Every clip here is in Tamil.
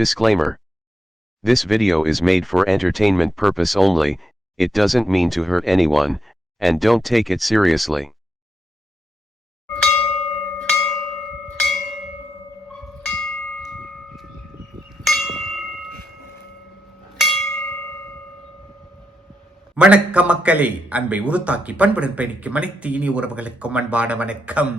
Disclaimer. This video is made for entertainment purpose only, it doesn't mean to hurt anyone, and don't take it seriously. வணக்கம் மக்களே, அன்பை உருத்தாக்கி பண்புடன் பயணிக்கும் அனைத்து இனி உறவுகளுக்கும் அன்பான வணக்கம்.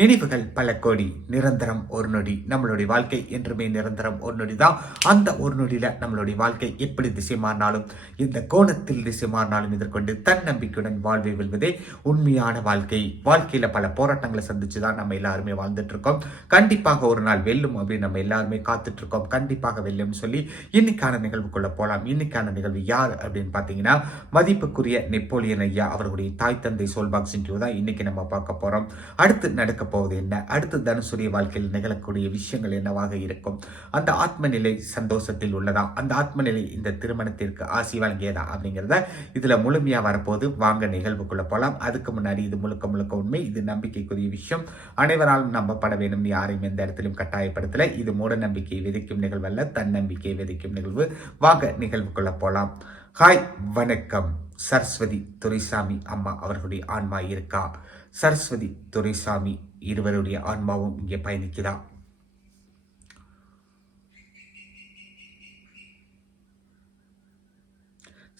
நினைவுகள் பல கோடி, நிரந்தரம் ஒரு நொடி. நம்மளுடைய வாழ்க்கை என்றுமே நிரந்தரம் ஒரு நொடி தான். அந்த ஒரு நொடியில நம்மளுடைய வாழ்க்கை எப்படி திசை மாறினாலும், இந்த கோணத்தில் திசை மாறினாலும் எதிர்கொண்டு தன்னம்பிக்கையுடன் வாழ்வை வெல்வதே உண்மையான வாழ்க்கை. வாழ்க்கையில பல போராட்டங்களை சந்திச்சுதான் நம்ம எல்லாருமே வாழ்ந்துட்டு இருக்கோம். கண்டிப்பாக ஒரு நாள் வெல்லும் அப்படின்னு நம்ம எல்லாருமே காத்துட்டு இருக்கோம். கண்டிப்பாக வெல்லும் சொல்லி இன்னைக்கான நிகழ்வுக்குள்ள போலாம். இன்னைக்கான நிகழ்வு யார் அப்படின்னு பாத்தீங்கன்னா, மதிப்புக்குரிய நெப்போலியன் ஐயா அவர்களுடைய தாய் தந்தை சோல்பாக்ஸ் இன்டர்வியூ தான் இன்னைக்கு நம்ம பார்க்க போறோம். அடுத்து நடக்க போவது என்ன, அடுத்து தனுசுடைய வாழ்க்கையில் நிகழக்கூடிய விஷயங்கள் என்னவாக இருக்கும், அந்த ஆத்ம நிலை சந்தோஷத்தில் உள்ளதா, அந்த ஆத்ம நிலை இந்த திருமணத்திற்கு ஆசி வழங்கியதா அப்படிங்கிறத இதுல முழுமையா வரப்போது. வாங்க நிகழ்வுக்குள்ள போலாம். அதுக்கு முன்னாடி இது முழுக்க முழுக்க உண்மை, இது நம்பிக்கைக்குரிய விஷயம், அனைவராலும் நம்பப்பட வேண்டும், யாரையும் எந்த இடத்திலும் கட்டாயப்படுத்தல. இது மூட நம்பிக்கையை விதைக்கும் நிகழ்வு அல்ல, தன்னம்பிக்கையை விதைக்கும் நிகழ்வு. வாங்க நிகழ்வுக்குள்ள போலாம். ஹாய், வணக்கம். சரஸ்வதி துரைசாமி அம்மா அவர்களுடைய ஆன்மா இருக்கா? சரஸ்வதி துரைசாமி இருவருடைய ஆன்மாவும் இங்கே பயணிக்குதா?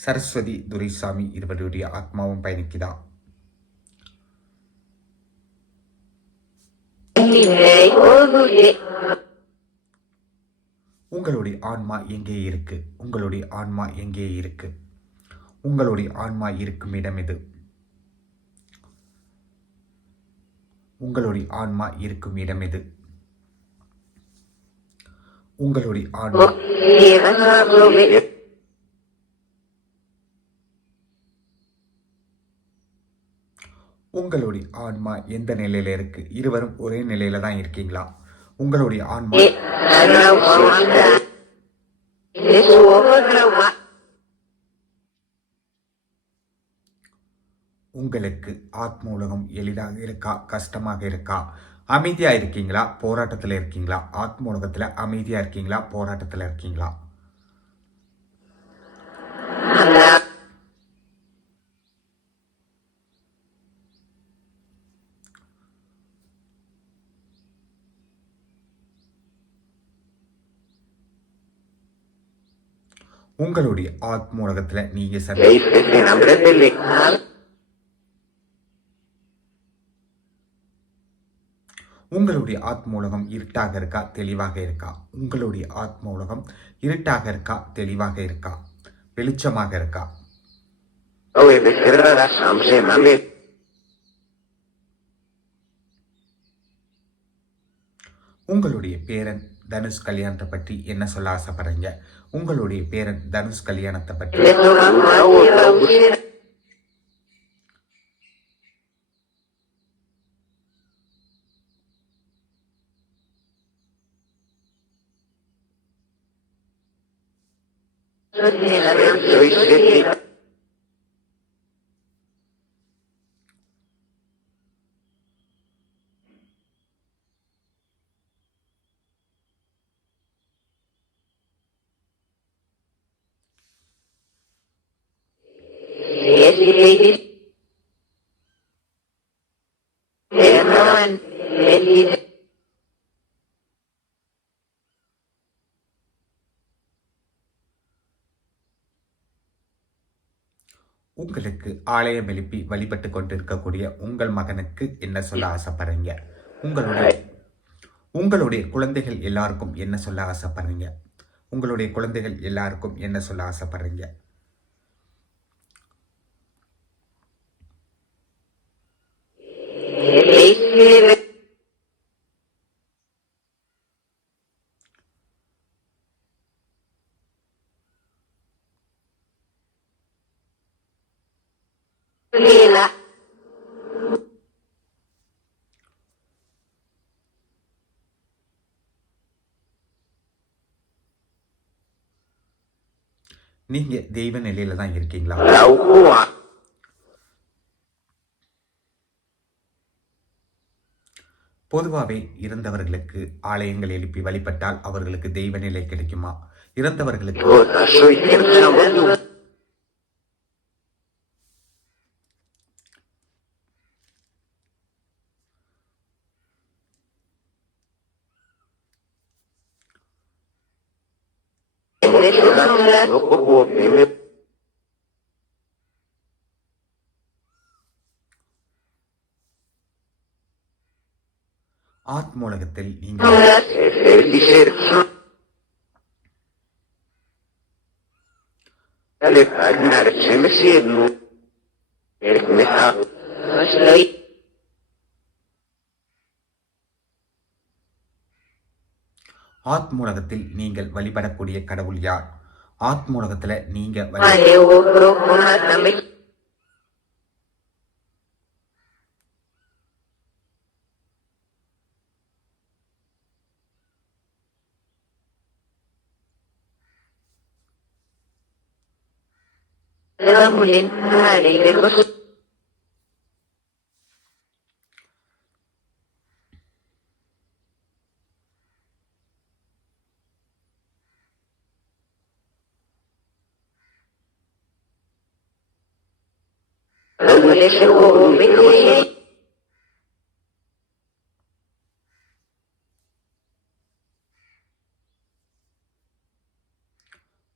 சரஸ்வதி துரைசாமி இருவருடைய ஆத்மாவும் பயணிக்குதா? உங்களுடைய ஆன்மா எங்கே இருக்கு? உங்களுடைய ஆன்மா எங்கே இருக்கு? உங்களுடைய ஆன்மா இருக்கும் இடம் எது? உங்களுடைய ஆன்மா இருக்கும் இடம் எது? உங்களுடைய ஆன்மா உங்களுடைய ஆன்மா எந்த நிலையில இருக்கு? இருவரும் ஒரே நிலையில தான் இருக்கீங்களா? உங்களுடைய ஆன்மா உங்களுக்கு ஆத்ம உலகம் எளிதாக இருக்கா, கஷ்டமாக இருக்கா? அமைதியா இருக்கீங்களா, போராட்டத்தில் இருக்கீங்களா? ஆத்ம உலகத்துல அமைதியா இருக்கீங்களா, போராட்டத்தில் இருக்கீங்களா? உங்களுடைய ஆத்ம உலகத்துல நீங்க உங்களுடைய ஆத்ம உலகம் இருட்டாக இருக்கா, தெளிவாக இருக்கா? உங்களுடைய ஆத்ம உலகம் இருட்டாக இருக்கா, தெளிவாக இருக்கா, வெளிச்சமாக இருக்கா? உங்களுடைய பேரன் தனுஷ் கல்யாணத்தை பற்றி என்ன சொல்ல ஆசைப்படுறீங்க? உங்களுடைய பேரன் தனுஷ் கல்யாணத்தை பற்றி உங்களுக்கு ஆலயம் எழுப்பி வழிபட்டு கொண்டிருக்கக்கூடிய உங்கள் மகனுக்கு என்ன சொல்ல ஆசைப்படுறீங்க? உங்களுடைய குழந்தைகள் எல்லாருக்கும் என்ன சொல்ல ஆசைப்படுறீங்க? உங்களுடைய குழந்தைகள் எல்லாருக்கும் என்ன சொல்ல ஆசைப்படுறீங்க? நீங்க தெய்வ நிலையில தான் இருக்கீங்களா? பொதுவாகவே இறந்தவர்களுக்கு ஆலயங்கள் எழுப்பி வழிபட்டால் அவர்களுக்கு தெய்வ நிலை கிடைக்குமா? இறந்தவர்களுக்கு ஆத்மூலகத்தில் நீங்கள் ஆத்மூலகத்தில் நீங்கள் வழிபடக்கூடிய கடவுள் யார்? ஆத்மூலகத்துல நீங்க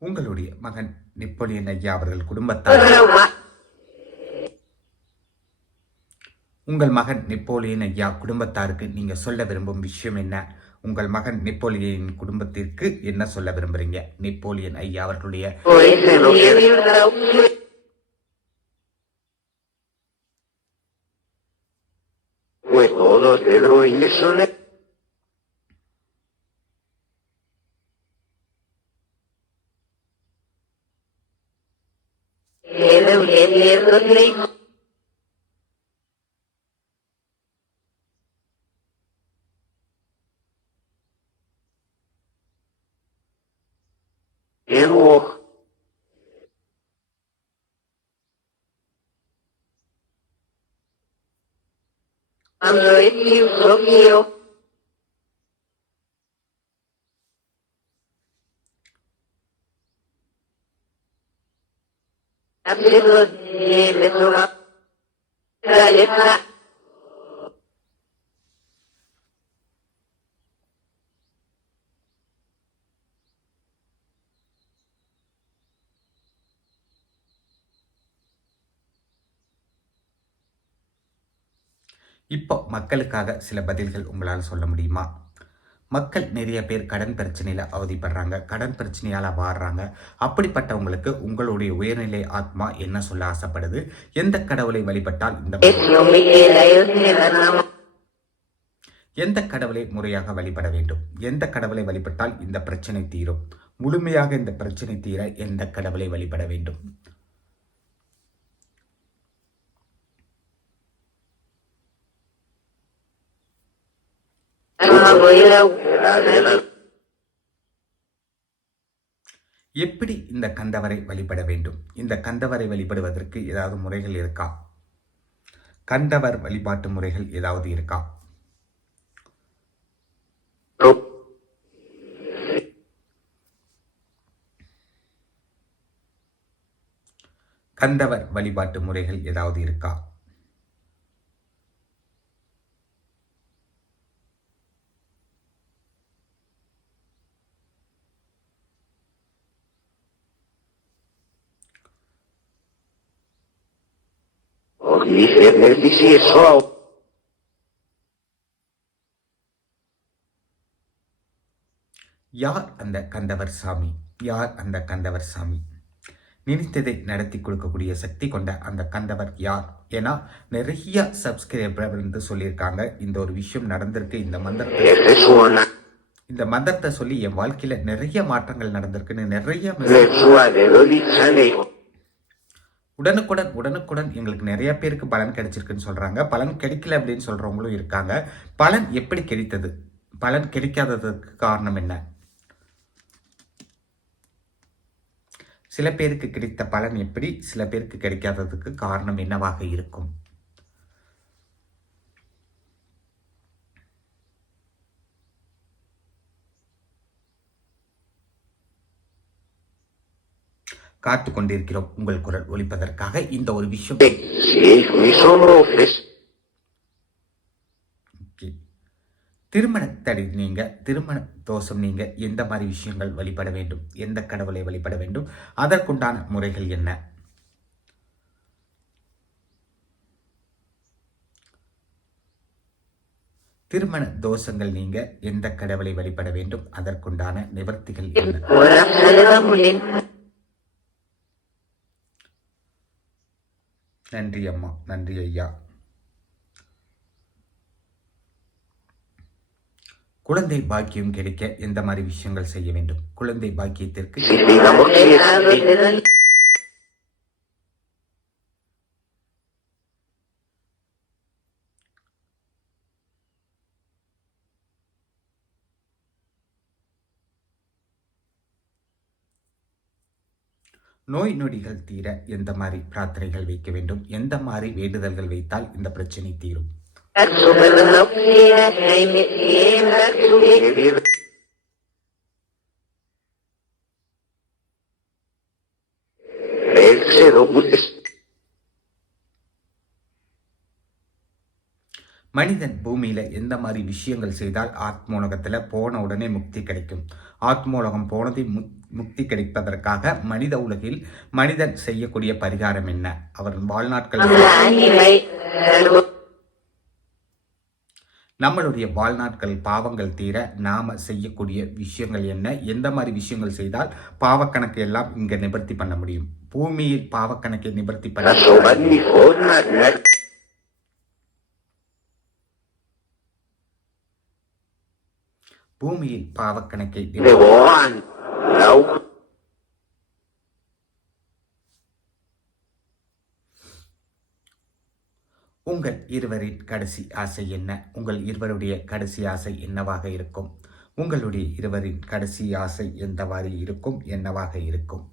உங்களுடைய மகன் நெப்போலியன் ஐயா அவர்கள் குடும்பத்தார் உங்கள் மகன் நெப்போலியன் ஐயா குடும்பத்தாருக்கு நீங்க சொல்ல விரும்பும் விஷயம் என்ன? உங்கள் மகன் நெப்போலியன் குடும்பத்திற்கு என்ன சொல்ல விரும்புறீங்க? நெப்போலியன் ஐயா அவர்களுடைய இப்போ மக்களுக்காக சில பதில்கள் உங்களால் சொல்ல முடியுமா? மக்கள் நிறைய பேர் கடன் பிரச்சனையில அவதிப்படுறாங்க, கடன் பிரச்சனையால வாடுறாங்க. அப்படிப்பட்டவங்களுக்கு உங்களுடைய உயர்நிலை ஆத்மா என்ன சொல்ல ஆசைப்படுது? எந்த கடவுளை வழிபட்டால் எந்த கடவுளை முறையாக வழிபட வேண்டும்? எந்த கடவுளை வழிபட்டால் இந்த பிரச்சனை தீரும்? முழுமையாக இந்த பிரச்சனை தீர எந்த கடவுளை வழிபட வேண்டும்? எப்படி இந்த கந்தவரை வழிபட வேண்டும்? இந்த கந்தவரை வழிபடுவதற்கு ஏதாவது முறைகள் இருக்கா? கந்தவர் வழிபாட்டு முறைகள் ஏதாவது இருக்கா? கந்தவர் வழிபாட்டு முறைகள் ஏதாவது இருக்கா? யார் அந்த கந்தவர் சாமி? யார் அந்த கந்தவர் சாமி? நினைத்ததை நடத்தி கொடுக்கக்கூடிய சக்தி கொண்ட அந்த கந்தவர் யார்? ஏன்னா நிறைய சப்ஸ்கிரைபர் வந்து சொல்லியிருக்காங்க, இந்த ஒரு விஷயம் நடந்திருக்கு, இந்த மந்திரத்தை சொல்லி என் வாழ்க்கையில நிறைய மாற்றங்கள் நடந்திருக்குன்னு நிறைய உடனுக்குடன் எங்களுக்கு நிறைய பேருக்கு பலன் கிடைச்சிருக்குன்னு சொல்றாங்க. பலன் கிடைக்கல அப்படின்னு சொல்றவங்களும் இருக்காங்க. பலன் எப்படி கிடைத்தது? பலன் கிடைக்காததுக்கு காரணம் என்ன? சில பேருக்கு கிடைத்த பலன் எப்படி, சில பேருக்கு கிடைக்காததுக்கு காரணம் என்னவாக இருக்கும்? காத்து கொண்டிருக்கிறோம் உங்கள் குரல் ஒலிப்பதற்காக. இந்த ஒரு விஷயம் திருமண தடை நீங்க, திருமண தோஷம் நீங்க எந்த மாதிரி விஷயங்கள் வழிபட வேண்டும், எந்த கடவுளை வழிபட வேண்டும், அதற்குண்டான முறைகள் என்ன? திருமண தோஷங்கள் நீங்க எந்த கடவுளை வழிபட வேண்டும், அதற்குண்டான நிவர்த்திகள் என்ன? நன்றி அம்மா, நன்றி ஐயா. குழந்தை பாக்கியம் கிடைக்க எந்த மாதிரி விஷயங்கள் செய்ய வேண்டும்? குழந்தை பாக்கியத்திற்கு நோய் நொடிகள் தீர எந்த மாதிரி பிரார்த்தனைகள் வைக்க வேண்டும், எந்த மாதிரி வேண்டுதல்கள் வைத்தால் இந்த பிரச்சனை தீரும்? மனிதன் பூமியில எந்த மாதிரி விஷயங்கள் செய்தால் ஆத்மோலகத்துல போன உடனே முக்தி கிடைக்கும்? ஆத்மோலகம் போனதை முக்தி கிடைப்பதற்காக மனித உலகில் மனிதன் செய்யக்கூடிய பரிகாரம் என்ன? அவர் வாழ்நாட்கள் நம்மளுடைய வாழ்நாட்கள் பாவங்கள் தீர நாம செய்யக்கூடிய விஷயங்கள் என்ன? எந்த மாதிரி விஷயங்கள் செய்தால் பாவக்கணக்கு எல்லாம் இங்க நிவர்த்தி பண்ண முடியும்? பூமியில் பாவக்கணக்கை நிவர்த்தி பண்ண பூமியில் பாவக்கணக்கை உங்கள் இருவரின் கடைசி ஆசை என்ன? உங்கள் இருவருடைய கடைசி ஆசை என்னவாக இருக்கும்? உங்களுடைய இருவரின் கடைசி ஆசை எந்தவாறு இருக்கும், என்னவாக இருக்கும்?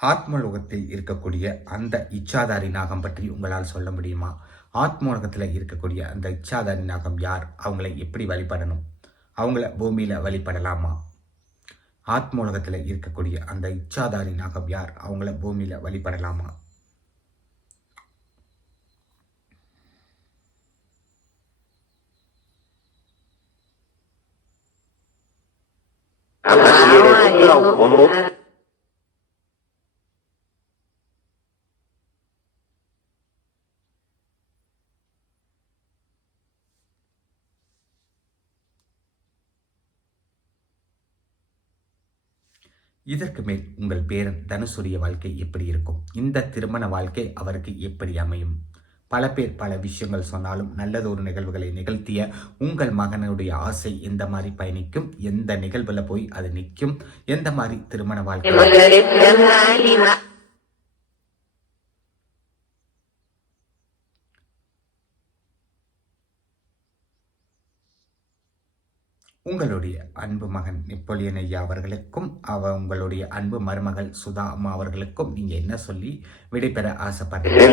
ஆத்மலோகத்தில் இருக்கக்கூடிய அந்த இச்சாதாரி நாகம் பற்றி உங்களால் சொல்ல முடியுமா? ஆத்மலோகத்தில் இருக்கக்கூடிய அந்த இச்சாதாரி நாகம் யார்? அவங்களை எப்படி வழிபடணும்? அவங்கள பூமியில வழிபடலாமா? ஆத்மலோகத்தில் இருக்கக்கூடிய அந்த இச்சாதாரி நாகம் யார்? அவங்கள பூமியில வழிபடலாமா? இதற்கு மேல் உங்கள் பேரன் தனுசுடைய வாழ்க்கை எப்படி இருக்கும்? இந்த திருமண வாழ்க்கை அவருக்கு எப்படி அமையும்? பல பேர் பல விஷயங்கள் சொன்னாலும் நல்லதொரு நிகழ்வுகளை நிகழ்த்திய உங்கள் மகனுடைய ஆசை எந்த மாதிரி பயணிக்கும்? எந்த நிகழ்வுல போய் அது நிற்கும்? எந்த மாதிரி திருமண வாழ்க்கை? உங்களுடைய அன்பு மகன் நெப்போலியன் ஐயா அவர்களுக்கும் உங்களுடைய அன்பு மருமகள் சுதா அம்மா அவர்களுக்கும் நீங்க என்ன சொல்லி விடைபெற ஆசைப்படுறீங்க?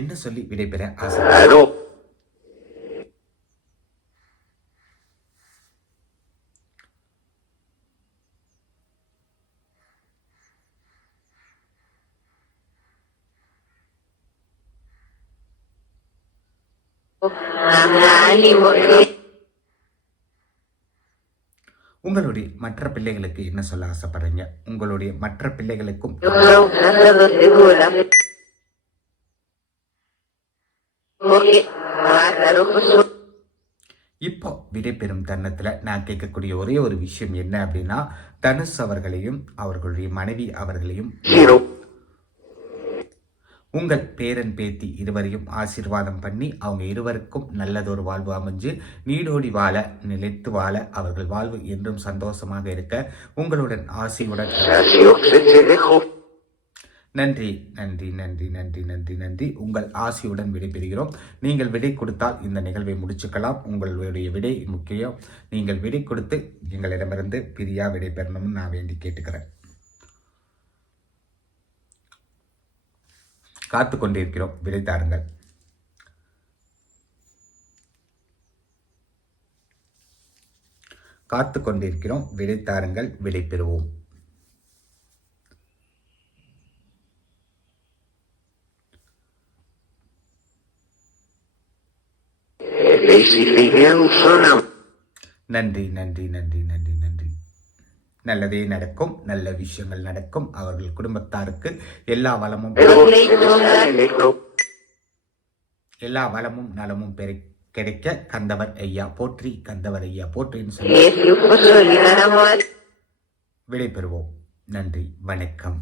என்ன சொல்லி விடைபெற ஆசைப்படுறீங்க? உங்களுடைய மற்ற பிள்ளைகளுக்கு என்ன சொல்ல ஆசைப்படுறீங்க? உங்களுடைய மற்ற பிள்ளைகளுக்கும் இப்போ விடைபெறும் தருணத்துல நான் கேட்கக்கூடிய ஒரே ஒரு விஷயம் என்ன அப்படின்னா, தனுஷ் அவர்களையும் அவர்களுடைய மனைவி அவர்களையும் உங்கள் பேரன் பேத்தி இருவரையும் ஆசீர்வாதம் பண்ணி அவங்க இருவருக்கும் நல்லதொரு வாழ்வு அமைஞ்சு நீடோடி வாழ நிலைத்து வாழ அவர்கள் வாழ்வு என்றும் சந்தோஷமாக இருக்க உங்களுடன் ஆசையுடன் நன்றி நன்றி நன்றி நன்றி நன்றி நன்றி. உங்கள் ஆசையுடன் விடைபெறுகிறோம். நீங்கள் விடை கொடுத்தால் இந்த நிகழ்வை முடிச்சுக்கலாம். உங்களுடைய விடை முக்கியம். நீங்கள் விடை கொடுத்து எங்களிடமிருந்து பிரியா விடை பெறணும்னு நான் வேண்டி கேட்டுக்கிறேன். காத்து கொண்டிருக்கிறோம். விடை தாருங்கள். காத்து கொண்டிருக்கிறோம். விடை தாருங்கள். விடை பெறுவோம். நன்றி நன்றி நன்றி நன்றி நன்றி. நல்லதே நடக்கும். நல்ல விஷயங்கள் நடக்கும். அவர்கள் குடும்பத்தாருக்கு எல்லா வளமும் நலமும் கிடைக்க கந்தவர் ஐயா போற்றி, கந்தவர் ஐயா போற்றின்னு சொல்லி விடை பெறுவோம். நன்றி, வணக்கம்.